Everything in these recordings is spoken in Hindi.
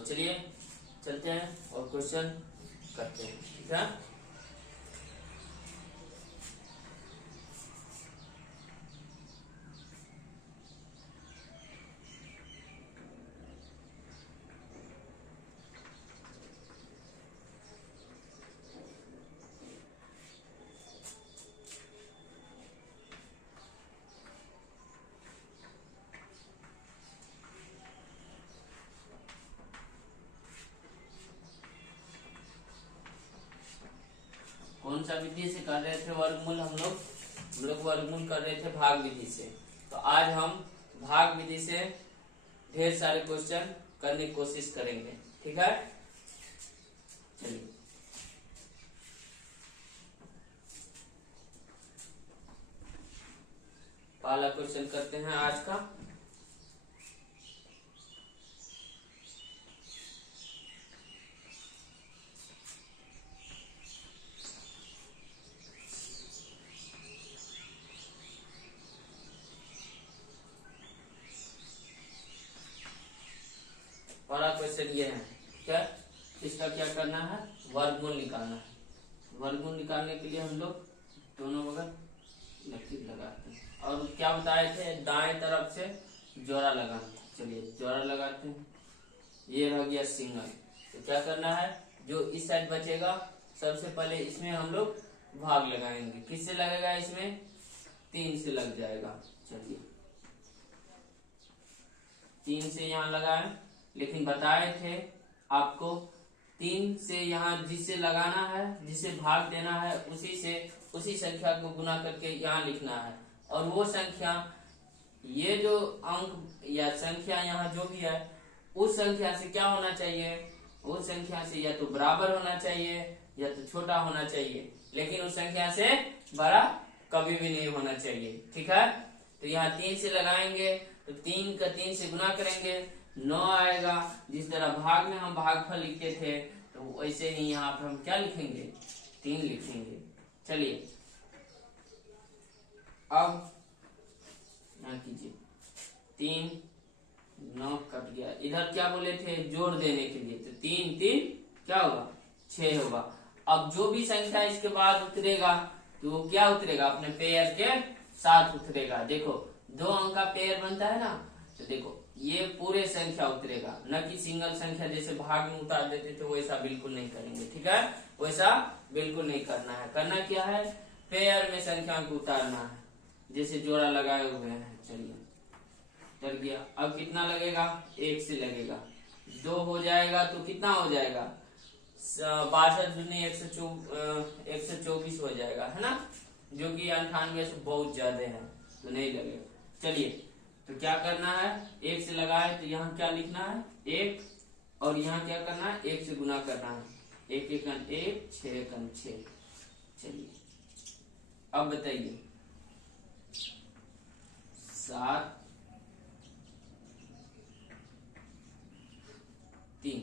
तो चलिए चलते हैं और क्वेश्चन करते हैं, ठीक है। कौन सा विधि से कर रहे थे वर्गमूल? हम लोग वर्गमूल कर रहे थे भाग विधि से। तो आज हम भाग विधि से ढेर सारे क्वेश्चन करने की कोशिश करेंगे, ठीक है। चलिए पहला क्वेश्चन करते हैं आज का। पहला क्वेश्चन ये है, क्या इसका क्या करना है? वर्गमूल निकालना है। वर्गमूल निकालने के लिए हम लोग दोनों बगल लकीर लगाते हैं और क्या बताए थे, दाएं तरफ से जोड़ा लगाना। चलिए जोड़ा लगाते हैं। ये रह गया सिंगल। तो क्या करना है, जो इस साइड बचेगा सबसे पहले इसमें हम लोग भाग लगाएंगे। किससे लगेगा? इसमें 3 से लग जाएगा। चलिए 3 से यहाँ लगाए, लेकिन बताए थे आपको 3 से यहाँ जिससे लगाना है, जिससे भाग देना है, उसी संख्या को गुना करके यहाँ लिखना है। और वो संख्या, ये जो अंक या संख्या यहाँ जो भी है, उस संख्या से क्या होना चाहिए? उस संख्या से या तो बराबर होना चाहिए या तो छोटा होना चाहिए, लेकिन उस संख्या से बड़ा कभी भी नहीं होना चाहिए, ठीक है। तो यहाँ 3 से लगाएंगे तो 3 का 3 से गुना करेंगे 9 आएगा। जिस तरह भाग में हम भागफल लिखते थे, तो वैसे ही यहाँ पर हम क्या लिखेंगे? 3 लिखेंगे। चलिए अब यहाँ कीजिए, 3 9 कट गया। इधर क्या बोले थे? जोड़ देने के लिए। तो 3 3 क्या होगा? 6 होगा। अब जो भी संख्या इसके बाद उतरेगा तो वो क्या उतरेगा? अपने पेयर के साथ उतरेगा। देखो 2 अंक का पेयर बनता है ना, तो देखो ये पूरे संख्या उतरेगा, न कि सिंगल संख्या जैसे भाग में उतार देते थे, वैसा बिल्कुल नहीं करेंगे, ठीक है। वैसा बिल्कुल नहीं करना है। करना क्या है? पेयर में संख्या को उतारना है, जैसे जोड़ा लगाए हुए हैं। चलिए चल गया। अब कितना लगेगा? 1 से लगेगा। 2 हो जाएगा तो कितना हो जाएगा? 62 दूनी 124 हो जाएगा, है ना, जो कि 98 से बहुत ज्यादा है, तो नहीं लगेगा। चलिए तो क्या करना है? 1 से लगाए तो यहाँ क्या लिखना है? 1, और यहाँ क्या करना है? 1 से गुना करना है। 1 1 1, 6 6। चलिए अब बताइए, 7 3।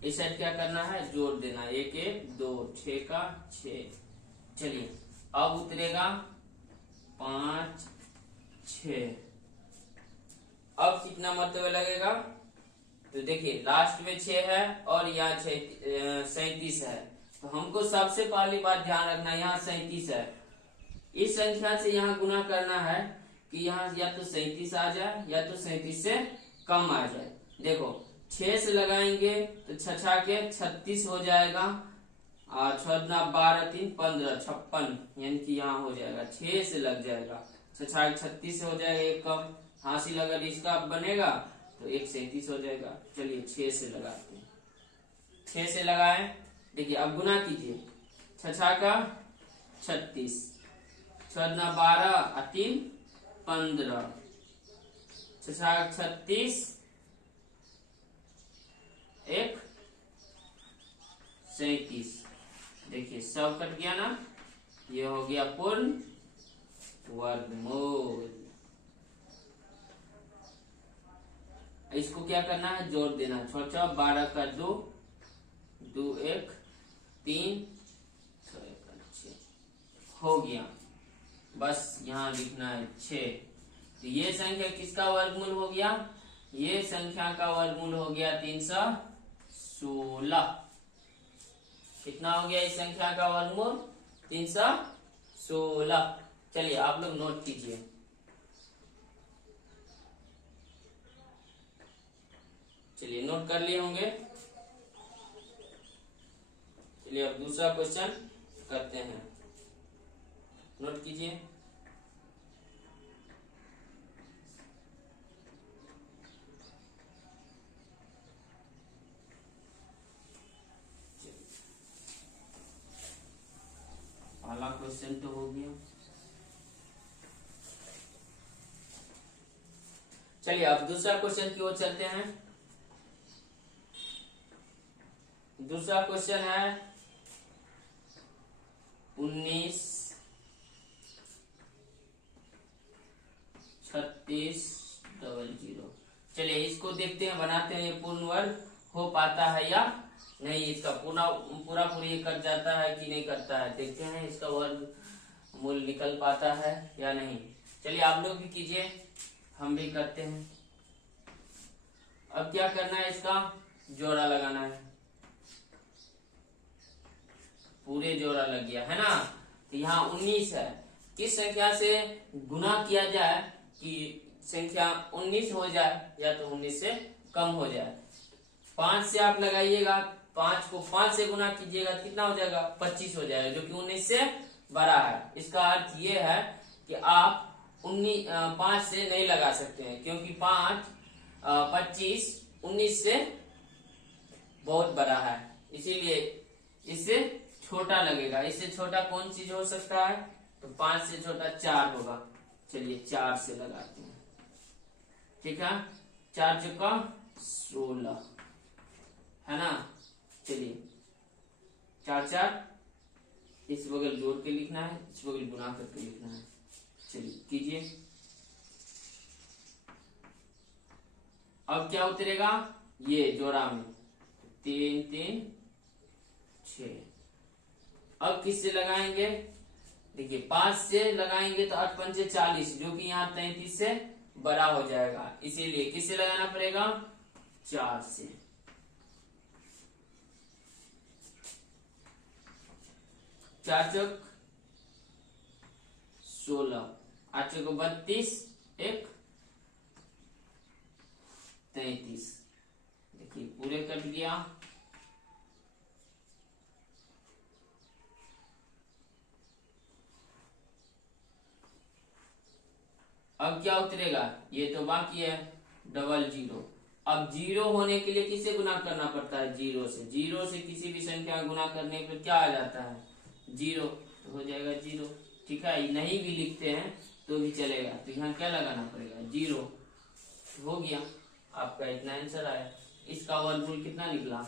इस साइड क्या करना है? जोड़ देना। 1 1 2, 6 का 6। चलिए अब उतरेगा 5 6। अब कितना मरतबे लगेगा? तो देखिए लास्ट में 6 है और यहाँ 37 है। तो हमको सबसे पहली बात ध्यान रखना, यहाँ 37 है। इस संख्या से यहाँ गुना करना है कि यहाँ या तो 37 आ जाए या तो 37 से कम आ जाए। देखो 6 से लगाएंगे तो 6 के 36 हो जाएगा, और 6 12 3 15 56, यानी कि यहाँ हो जाएगा 6 से लग जाएगा। 6 के 36 हो जाएगा, एक कम हासिल अगर इसका बनेगा तो 1 37 हो जाएगा। चलिए 6 से लगाते हैं। 6 से लगाए, देखिए अब गुना कीजिए। 6 का 36, 6 12 3 15, 6 का 36, 1 37। देखिए सब कट गया ना, ये हो गया पूर्ण वर्गमूल। इसको क्या करना है? जोड़ देना। 6 6 12 का 2 2 1 3 6 6 हो गया। बस यहाँ लिखना है 6। तो ये संख्या किसका वर्गमूल हो गया? ये संख्या का वर्गमूल हो गया 316। कितना हो गया इस संख्या का वर्गमूल? 316। चलिए आप लोग नोट कीजिए। चलिए नोट कर लिए होंगे। चलिए अब दूसरा क्वेश्चन करते हैं, नोट कीजिए। पहला क्वेश्चन तो हो गया। चलिए अब दूसरा क्वेश्चन की ओर चलते हैं। दूसरा क्वेश्चन है 19 36 00। चलिए इसको देखते हैं, बनाते हैं, ये पूर्ण वर्ग हो पाता है या नहीं, इसका पूरा पूरी कर जाता है कि नहीं करता है। देखते हैं इसका वर्ग मूल निकल पाता है या नहीं। चलिए आप लोग भी कीजिए, हम भी करते हैं। अब क्या करना है, इसका जोड़ा लगाना है। पूरे जोड़ा लग गया है ना। तो यहाँ 19 है, किस संख्या से गुना किया जाए कि संख्या 19 हो जाए या तो 19 से कम हो जाए। 5 से आप लगाइएगा, 5 को 5 से गुना कीजिएगा, कितना हो जाएगा? 25 हो जाएगा, जो कि 19 से बड़ा है। इसका अर्थ ये है कि आप 5 से नहीं लगा सकते हैं, क्योंकि 25 19 से बहुत बड़ा है, इसीलिए इससे छोटा लगेगा। इससे छोटा कौन चीज हो सकता है? तो 5 से छोटा 4 होगा। चलिए 4 से लगाते हैं, ठीक है। 4 चौका 16 है ना। चलिए 4 4, इस बगल जोड़ के लिखना है, इस बगल गुना करके लिखना है। चलिए कीजिए। अब क्या उतरेगा? ये जोड़ा में 3 3 6। अब किससे लगाएंगे? देखिए 5 से लगाएंगे तो 8 पंचे 40, जो कि यहाँ 33 से बड़ा हो जाएगा, इसीलिए किससे लगाना पड़ेगा? 4 से। 4 चौक 16, 8 चौक 32, 1 33। देखिए पूरे कट गया। अब क्या उतरेगा? ये तो बाकी है 00। अब 0 होने के लिए किसे गुना करना पड़ता है? 0 से। 0 से किसी भी संख्या गुना करने पर क्या आ जाता है? 0, तो हो जाएगा 0, ठीक है। नहीं भी लिखते हैं तो भी चलेगा, तो यहाँ क्या लगाना पड़ेगा? 0। हो गया, आपका इतना आंसर आया। इसका वर्गमूल कितना निकला?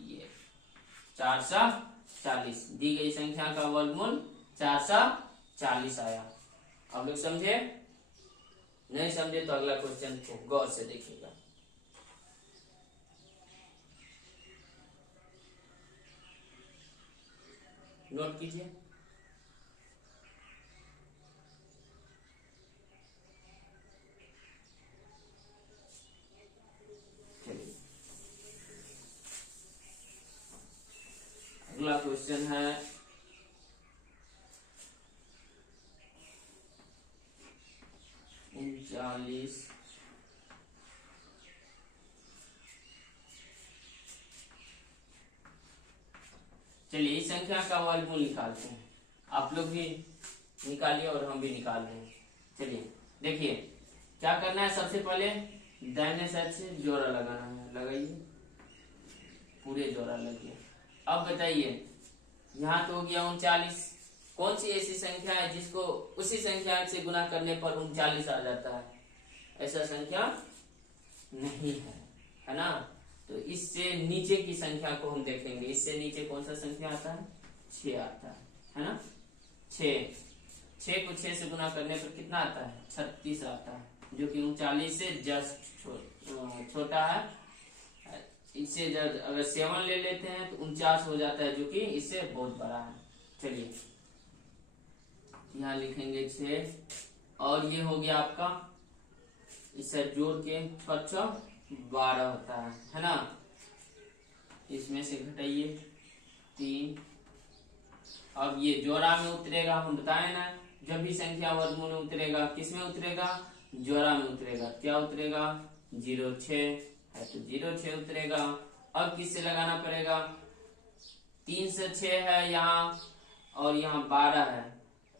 ये 440। दी गई संख्या का वर्गमूल 440 आया। आप लोग समझे? नहीं समझे तो अगला क्वेश्चन को गौर से देखिएगा। नोट कीजिए। चलिए अगला क्वेश्चन है 39। चलिए इस संख्या का वर्गमूल निकालते हैं। आप लोग भी निकालिए और हम भी निकाल रहे हैं। चलिए देखिए क्या करना है। सबसे पहले दाहिने साइड से जोड़ा लगाना है, लगाइए। पूरे जोड़ा लग गया। अब बताइए, यहाँ तो हो गया 39। कौन सी ऐसी संख्या है जिसको उसी संख्या से गुना करने पर 39 आ जाता है? ऐसा संख्या नहीं है ना। तो इससे नीचे की संख्या को हम देखेंगे। इससे नीचे कौन सा संख्या आता है? 6 आता है ना। 6 को 6 से गुना करने पर कितना आता है? 36 आता है, जो कि 39 से जस्ट छोटा है। इससे अगर 7 ले लेते हैं तो 49 हो जाता है, जो कि इससे बहुत बड़ा है। चलिए यहाँ लिखेंगे 6, और ये हो गया आपका इससे जोड़ के 6 12 होता है ना। इसमें से घटाइए 3। अब ये जोड़ा में उतरेगा, हम बताए ना, जब भी संख्या वर्गमूल में उतरेगा, किस में उतरेगा? जोड़ा में उतरेगा। क्या उतरेगा? 0 6 है तो 0 6 उतरेगा। अब किससे लगाना पड़ेगा? 3 से 6 है यहाँ और यहाँ 12 है।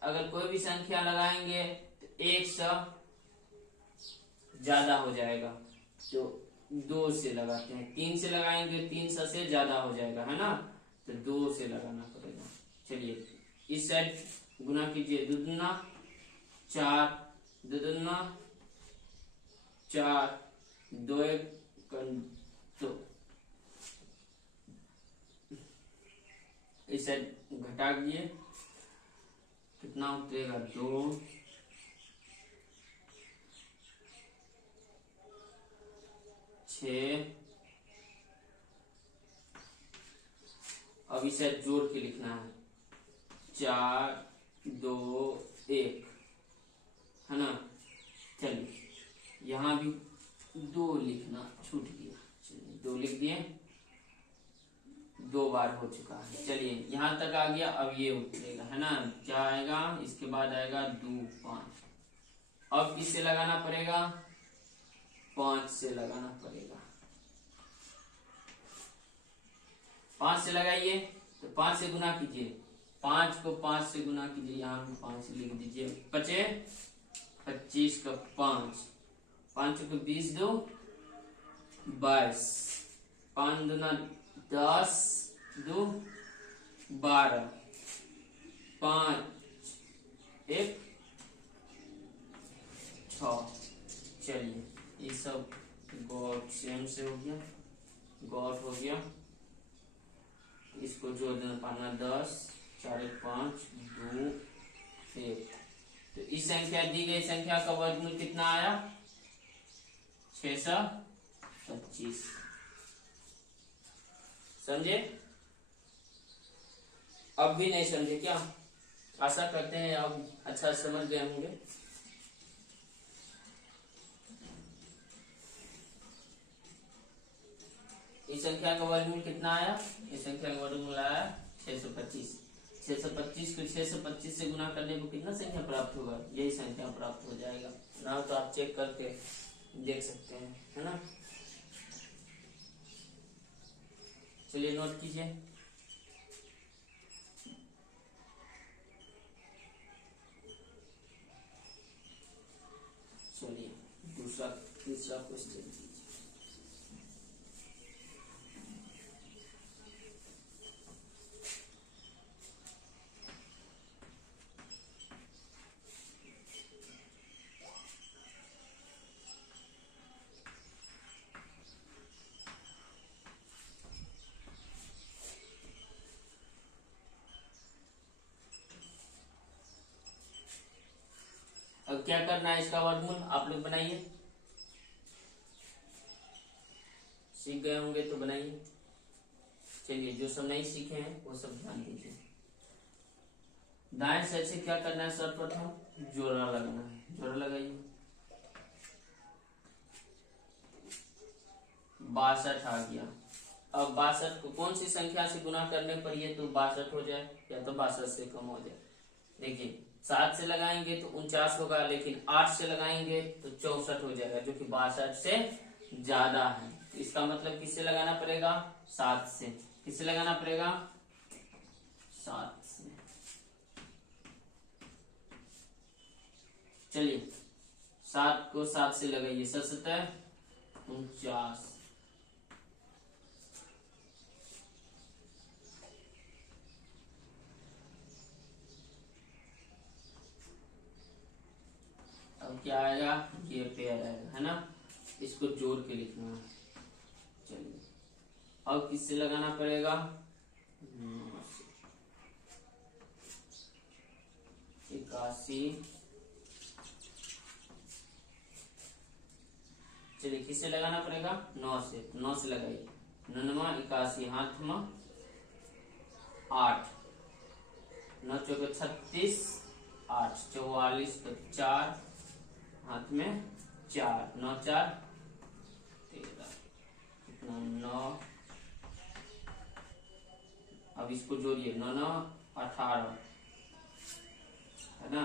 अगर कोई भी संख्या लगाएंगे तो 1 से ज्यादा हो जाएगा, तो 2 से लगाते हैं। 3 से लगाएंगे 3 से ज्यादा हो जाएगा, है ना, तो 2 से लगाना पड़ेगा। चलिए इस साइड गुना कीजिए, 2 दूना 4, 2 दूना 4, 2 1 2। इस साइड घटा दिए, कितना उतरेगा? 2 6। अब इसे जोड़ के लिखना है, 4 2 1, है ना। चलिए यहाँ भी 2 लिखना छूट गया, चलिए 2 लिख दिए, 2 बार हो चुका है। चलिए यहाँ तक आ गया। अब ये उतरेगा, है ना, क्या आएगा? इसके बाद आएगा 2 5। अब किससे लगाना पड़ेगा? 5 से लगाना पड़ेगा। 5 से लगाइए तो 5 से गुना कीजिए, 5 को 5 से गुना कीजिए, यहाँ भी 5 लिख दीजिए। 25 का 5, 5 को 20 2 22, 5 दूना 10 2 12, 5 1 6। चलिए ये सब गॉट सेम से हो गया, गॉट हो गया। इसको जोड़ देना पाना 10 4 1 5 2 1। तो इस संख्या दी गई संख्या का वर्गमूल कितना आया? 625। समझे? अब भी नहीं समझे क्या? आशा करते हैं अब अच्छा समझ गए होंगे। इस संख्या का वर्गमूल कितना आया? इस संख्या का वर्गमूल आया 625। 625 को 625 से गुना करने को कितना संख्या प्राप्त होगा? यही संख्या प्राप्त हो जाएगा ना, तो आप चेक करके देख सकते हैं, है ना। चलिए नोट कीजिए। चलिए दूसरा तीसरा क्वेश्चन कीजिए। अब क्या करना है? इसका वर्गमूल आप लोग बनाइए, सीख गए होंगे तो बनाइए। चलिए जो सब नहीं सीखे हैं वो सब ध्यान दीजिए। दाएं साइड से क्या करना है? सर्वप्रथम जोड़ा लगाना है, जोड़ा लगाइए। 62 आ गया। अब 62 को कौन सी संख्या से गुना करने पर ये तो 62 हो जाए, या तो 62 से कम हो जाए। देखिए 7 से लगाएंगे तो 49 होगा, लेकिन 8 से लगाएंगे तो 64 हो जाएगा, जो कि 62 से ज्यादा है। इसका मतलब किससे लगाना पड़ेगा? 7 से। किससे लगाना पड़ेगा? 7 से। चलिए 7 को 7 से लगाइए, 7 7 49। अब क्या आएगा? ये पेयर आएगा, है ना। इसको जोड़ के लिखना है। चलिए अब किससे लगाना पड़ेगा? 81। चलिए किससे लगाना पड़ेगा? 9 से। 9 से लगाइए, 9 81, हाथ में 8, 9 चौके 36, 8 44 तो 4, हाथ में 4, 9 4 13, कितना 9, अब इसको जोड़िए 9 9 18 है ना,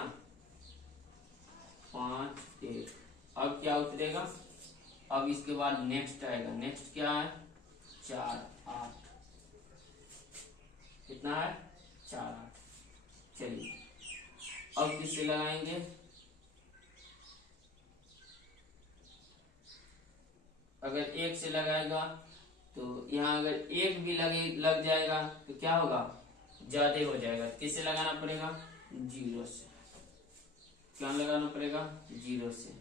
5 1। अब क्या उतरेगा, अब इसके बाद नेक्स्ट आएगा, नेक्स्ट क्या है 4 8, कितना है 4 8। चलिए अब किससे लगाएंगे, अगर 1 से लगाएगा तो यहाँ अगर 1 भी लग जाएगा तो क्या होगा, ज्यादा हो जाएगा। किससे लगाना पड़ेगा, 0 से। क्या लगाना पड़ेगा, 0 से।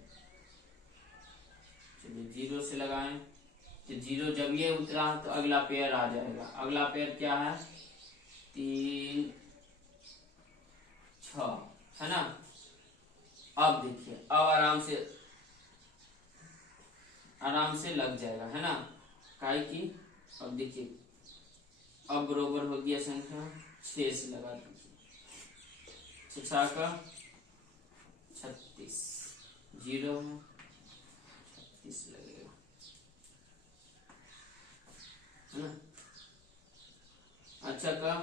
चलिए 0 से लगाएं तो 0 जब ये उतरा तो अगला पेयर आ जाएगा। अगला पेयर क्या है 3 6 है ना। अब देखिए अब आराम से लग जाएगा है ना, काहे की अब देखिए अब बरोबर हो गया संख्या 6 से लगा दीजिए, 6 का 36, 0 है 36 लगेगा है ना। अच्छा का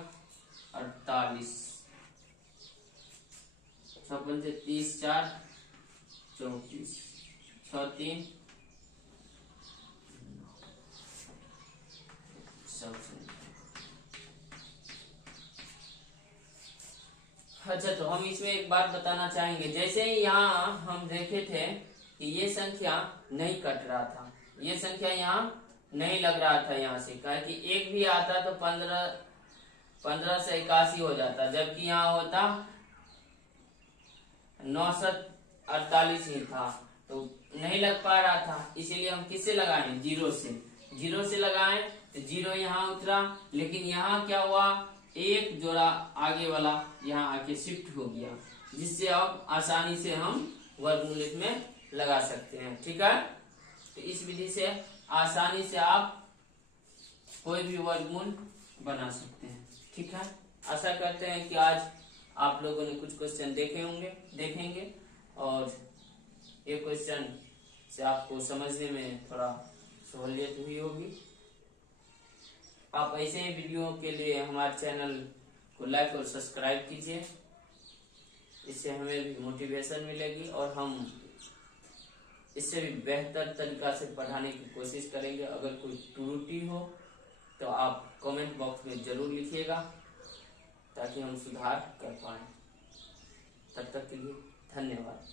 48, 56 से 30 4 34, 6 3 सब। अच्छा तो हम इसमें एक बात बताना चाहेंगे, जैसे ही यहाँ हम देखे थे कि ये संख्या नहीं कट रहा था, ये संख्या यहाँ नहीं लग रहा था यहाँ से, कहा कि 1 भी आता तो 15 से 81 हो जाता, जबकि यहाँ होता 948 ही था, तो नहीं लग पा रहा था। इसीलिए हम किससे लगाएं, 0 से। 0 से लगाएं तो 0 यहाँ उतरा, लेकिन यहाँ क्या हुआ, एक जोड़ा आगे वाला यहाँ आके शिफ्ट हो गया, जिससे अब आसानी से हम वर्गमूल में लगा सकते हैं। ठीक है, तो इस विधि से आसानी से आप कोई भी वर्गमूल बना सकते हैं। ठीक है, आशा करते हैं कि आज आप लोगों ने कुछ क्वेश्चन देखेंगे और ये क्वेश्चन से आपको समझने में थोड़ा सहूलियत हुई होगी। आप ऐसे ही वीडियो के लिए हमारे चैनल को लाइक और सब्सक्राइब कीजिए, इससे हमें भी मोटिवेशन मिलेगी और हम इससे भी बेहतर तरीका से पढ़ाने की कोशिश करेंगे। अगर कोई त्रुटि हो तो आप कमेंट बॉक्स में जरूर लिखिएगा ताकि हम सुधार कर पाएं। तब तक के लिए धन्यवाद।